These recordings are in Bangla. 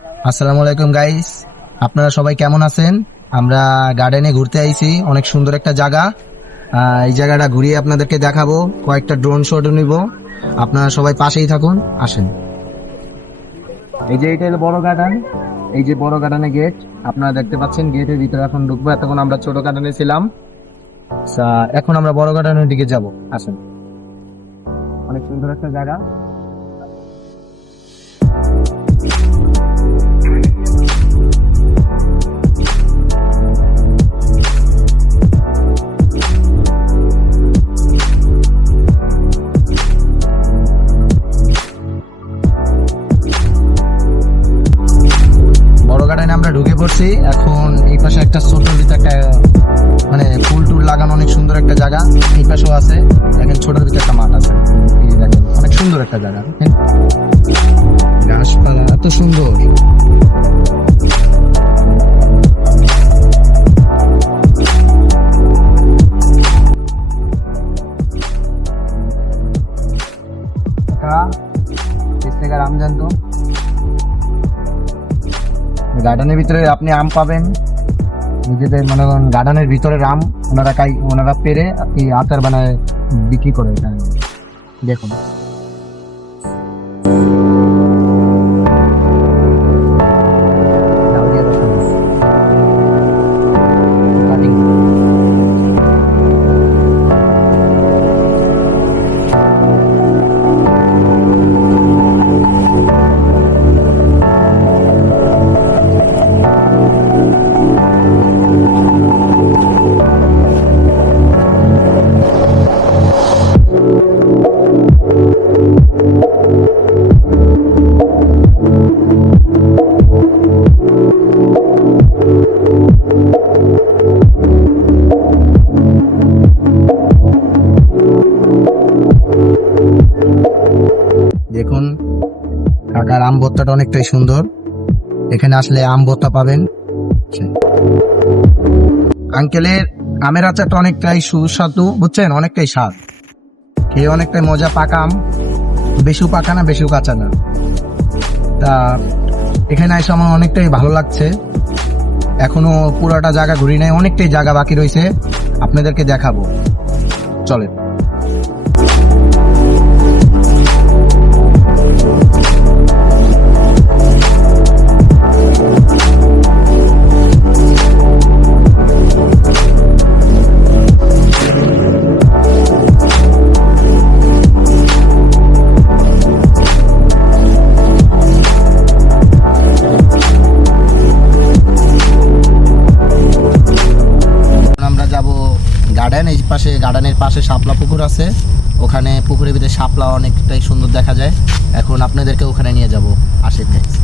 আসসালামু আলাইকুম গাইস, আপনারা সবাই কেমন আছেন? আমরা গার্ডেনে ঘুরতে আইছি, অনেক সুন্দর একটা জায়গা। এই জায়গাটা ঘুরিয়ে আপনাদেরকে দেখাবো, কয়েকটা ড্রোন শটও নিব। আপনারা সবাই পাশেই থাকুন, আসেন। এই যে এটা হলো বড় গার্ডেন, এই যে বড় গার্ডেনে গেট আপনারা দেখতে পাচ্ছেন। গেটের ভিতরে এখন ঢুকবো। এতক্ষণ আমরা ছোট গার্ডেনে ছিলাম, এখন আমরা বড় গার্ডেনের দিকে যাব। আসেন, অনেক সুন্দর একটা জায়গা। বড় গার্ডেনে আমরা ঢুকে পড়ছি। এখন এই পাশে একটা ছোট ভিতরে একটা মানে ফুল টুল লাগানো অনেক সুন্দর একটা জায়গা। এই পাশেও আছে, দেখেন ছোটোর ভিতরে একটা মাঠ আছে। এই যে দেখেন, অনেক সুন্দর একটা জায়গা, দেখেন গাছপালা এত সুন্দর। আম জানতো, গার্ডেনের ভিতরে আপনি আম পাবেন। নিজেদের মনে করেন গার্ডেনের ভিতরে আম ওনারা পেরে আপনি আচার বানায় বিক্রি করে এখানে। দেখুন দেখুন কাকার আম ভর্তাটা অনেকটাই সুন্দর। এখানে আসলে আম ভর্তা পাবেন। আঙ্কেলের আমের আচারটা অনেকটাই সুস্বাদু, বুঝছেন, অনেকটাই স্বাদ, খেয়ে অনেকটাই মজা। পাকা আম, বেশিও পাকা না বেশিও কাঁচা না। তা এখানে এসে আমার অনেকটাই ভালো লাগছে। এখনো পুরোটা জায়গা ঘুরি নাই, অনেকটাই জায়গা বাকি রয়েছে, আপনাদেরকে দেখাবো, চলেন। গার্ডেন, এই পাশে গার্ডেনের পাশে শাপলা পুকুর আছে। ওখানে পুকুরের ভিতরে শাপলা অনেকটাই সুন্দর দেখা যায়। এখন আপনাদেরকে ওখানে নিয়ে যাব, আসেন গাইস।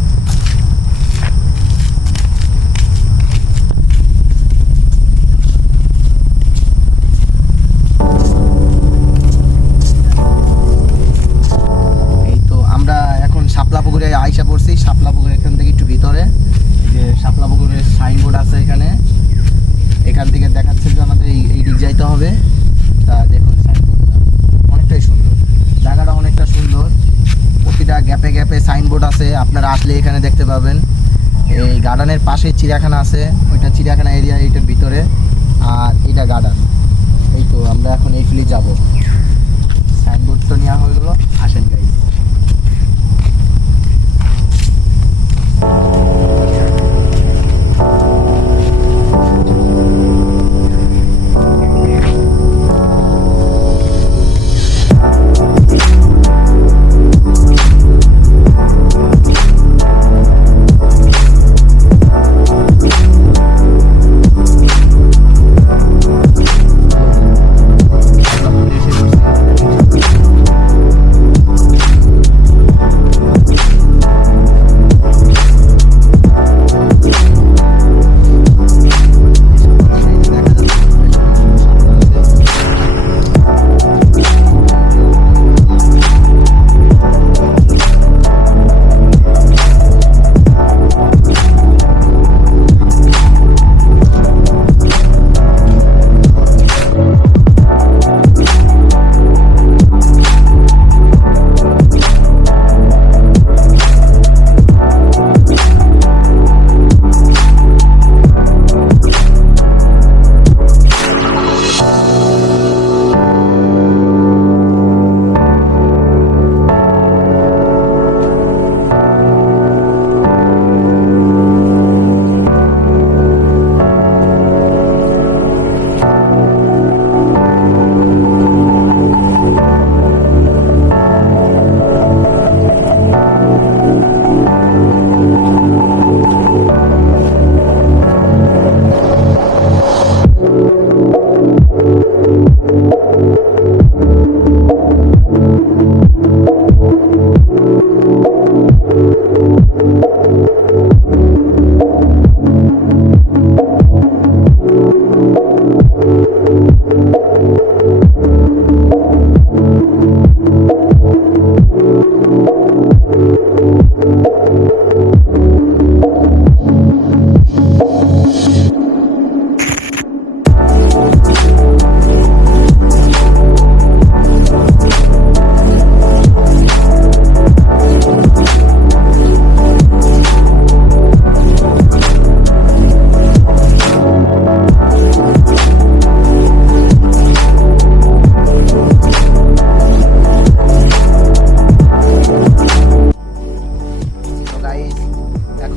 এই তো আমরা এখন শাপলা পুকুরে আইসা পড়ছি। শাপলা পুকুর এখান থেকে একটু ভিতরে, যে শাপলা পুকুরের সাইনবোর্ড আছে এখানে। এখান থেকে দেখাচ্ছে যে আমাদের এই দিক যাইতে হবে। তা দেখুন সাইনবোর্ডটা অনেকটাই সুন্দর, জায়গাটা অনেকটা সুন্দর। প্রতিটা গ্যাপে গ্যাপে সাইনবোর্ড আছে, আপনারা আসলে এখানে দেখতে পাবেন। এই গার্ডেনের পাশে চিড়িয়াখানা আছে, ওইটা চিড়িয়াখানা এরিয়া, এইটার ভিতরে। আর এটা গার্ডেন। এই তো আমরা এখন এই ফিলি যাব। সাইনবোর্ড তো নেওয়া হয়ে গেলো, আসেন গাইস।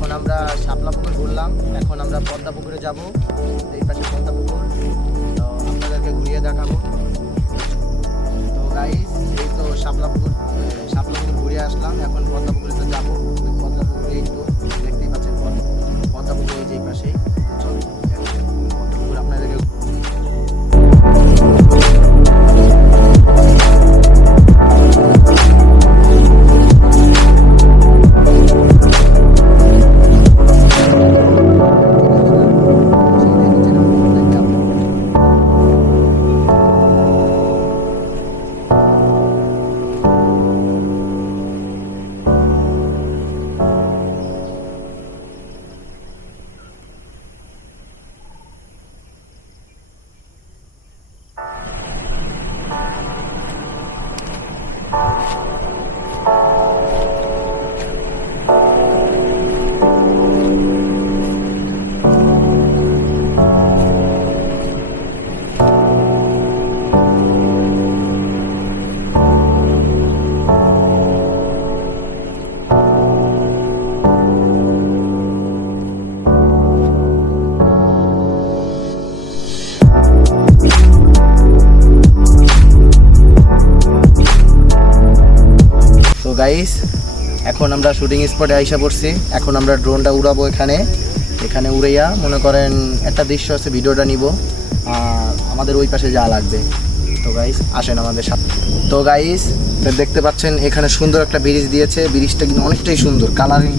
এখন আমরা শাপলা পুকুর ঘুরলাম, এখন আমরা পদ্মা পুকুরে যাব। এই পাশে পদ্মা পুকুর, তো আপনাদেরকে ঘুরিয়ে দেখাবো। তো গাইস, এই তো শাপলা পুকুর ঘুরে আসলাম, এখন পদ্মা পুকুরে তো যাবো। পদ্মা পুকুর এই তো দেখতেই পাচ্ছেন, পদ্মা পুকুর এই যে এই পাশেই। চলো পদ্মা পুকুর আপনাদেরকে। তো গাইস, এখন আমরা শুটিং স্পটে আইসা পড়ছি। এখন আমরা ড্রোনটা উড়াবো এখানে উড়াইয়া মনে করেন একটা দৃশ্য আছে, ভিডিওটা নিব আর আমাদের ওই পাশে যা লাগবে। তো গাইস আসেন আমাদের সাথে। তো গাইস দেখতে পাচ্ছেন এখানে সুন্দর একটা ব্রিজ দিয়েছে, ব্রিজটা কিন্তু অনেকটাই সুন্দর, কালারিং।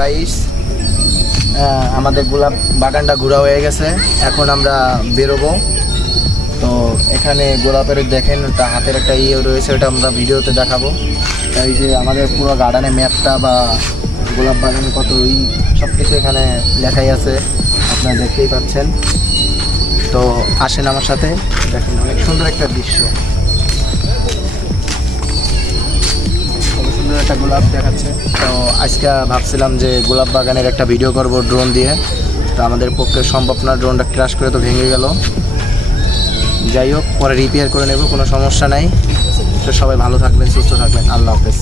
গাইস, আমাদের গোলাপ বাগানটা ঘোরা হয়ে গেছে, এখন আমরা বেরোবো। তো এখানে গোলাপের দেখেন হাতের একটা ইয়ে রয়েছে, ওটা আমরা ভিডিওতে দেখাবো। এই যে আমাদের পুরো গার্ডেনের ম্যাপটা বা গোলাপ বাগানে কত সব কিছু এখানে লেখাই আছে, আপনারা দেখতেই পাচ্ছেন। তো আসেন আমার সাথে, দেখেন অনেক সুন্দর একটা দৃশ্য, একটা গোলাপ দেখাচ্ছে। তো আজকে ভাবছিলাম যে গোলাপ বাগানের একটা ভিডিও করব ড্রোন দিয়ে, তো আমাদের পক্ষে সম্ভব না, ড্রোনটা ক্র্যাশ করে তো ভেঙে গেল। যাই হোক, পরে রিপেয়ার করে নেব, কোনো সমস্যা নাই। তো সবাই ভালো থাকবেন, সুস্থ থাকবেন, আল্লাহ হাফেজ।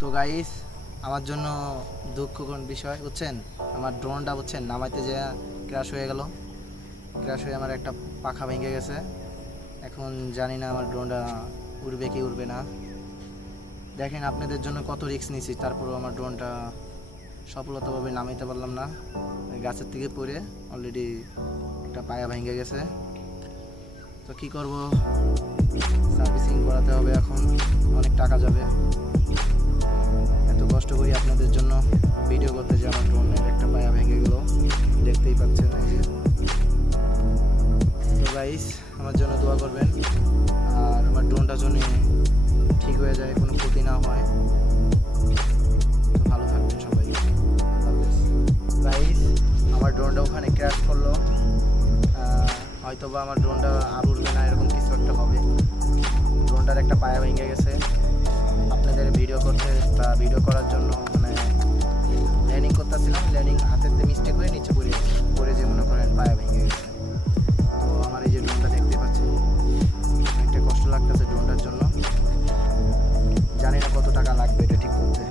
তো গাইস, আমার জন্য দুঃখকর বিষয় বুঝছেন, আমার ড্রোনটা বুঝছেন নামাইতে যে ক্র্যাশ হয়ে গেল, ক্র্যাশ হয়ে আমার একটা পাখা ভেঙে গেছে। এখন জানি না আমার ড্রোনটা উড়বে কি উড়বে না। দেখেন আপনাদের জন্য কত রিস্ক নিয়েছি, তারপরেও আমার ড্রোনটা সফলতাভাবে নামাইতে পারলাম না। গাছের থেকে পড়ে অলরেডি একটা পায়া ভেঙে গেছে। তো কি করব, সার্ভিসিং করাতে হবে, এখন অনেক টাকা যাবে। এত কষ্ট করি আপনাদের জন্য ভিডিও করতে, যে আমার ড্রোনের একটা পায়া ভেঙে গেল, দেখতেই পাচ্ছেন। তো গাইস, আমার জন্য দোয়া করবেন, আর আমার ড্রোনটা যেন ঠিক হয়ে যায়, কোনো ক্ষতি না হয়। তো ভালো থাকবেন সবাই, আল্লাহ হাফেজ। গাইস, আমার ড্রোনটা ওখানে ক্র্যাশ করলো, হয়তো বা আমার ড্রোনটা আর উড়বে না, এরকম কিছু একটা হবে। ড্রোনটার একটা পায়া ভেঙে গেছে। আপনাদের ভিডিও করতে বা ভিডিও করার জন্য মানে ল্যান্ডিং করতেছিলাম, ল্যান্ডিং হাতের মিস্টেক হয়ে নিচে পড়ে যে মনে করেন পায়া ভেঙে গেছে। তো আমার এই যে ড্রোনটা দেখতে পাচ্ছেন, অনেকটা কষ্ট লাগতেছে ড্রোনটার জন্য। জানি না কত টাকা লাগবে এটা ঠিক করতে।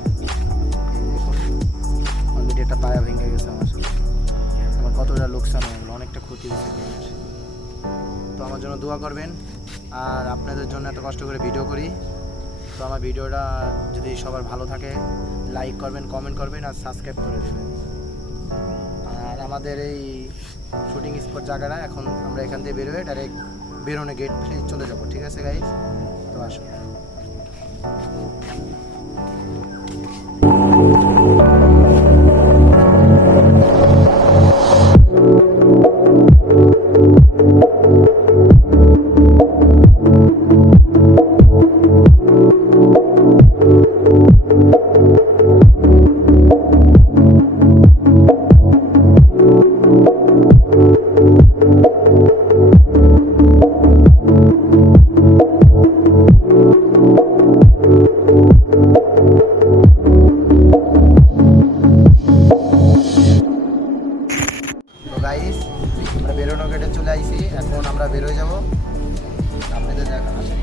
এই দেখুন, অলরেডি একটা পায়া ভেঙে গেছে আমার কতটা লোকসান হয়ে গেলো, অনেকটা ক্ষতি হয়েছে ড্রোনের। তো আমার জন্য দোয়া করবেন, আর আপনাদের জন্য এত কষ্ট করে ভিডিও করি। তো আমার ভিডিওটা যদি সবার ভালো থাকে, লাইক করবেন, কমেন্ট করবেন, আর সাবস্ক্রাইব করে দেবেন। আর আমাদের এই শুটিং স্পট জায়গাটা, এখন আমরা এখান থেকে বেরোয় ডাইরেক্ট বেরোনে গেট চলে যাব, ঠিক আছে গাইস? তো আসুন। গাইস, আমরা বেরোনো গেটে চলে আইছি, এখন আমরা বেরোয় যাব, আপনাদের দেখা আসে।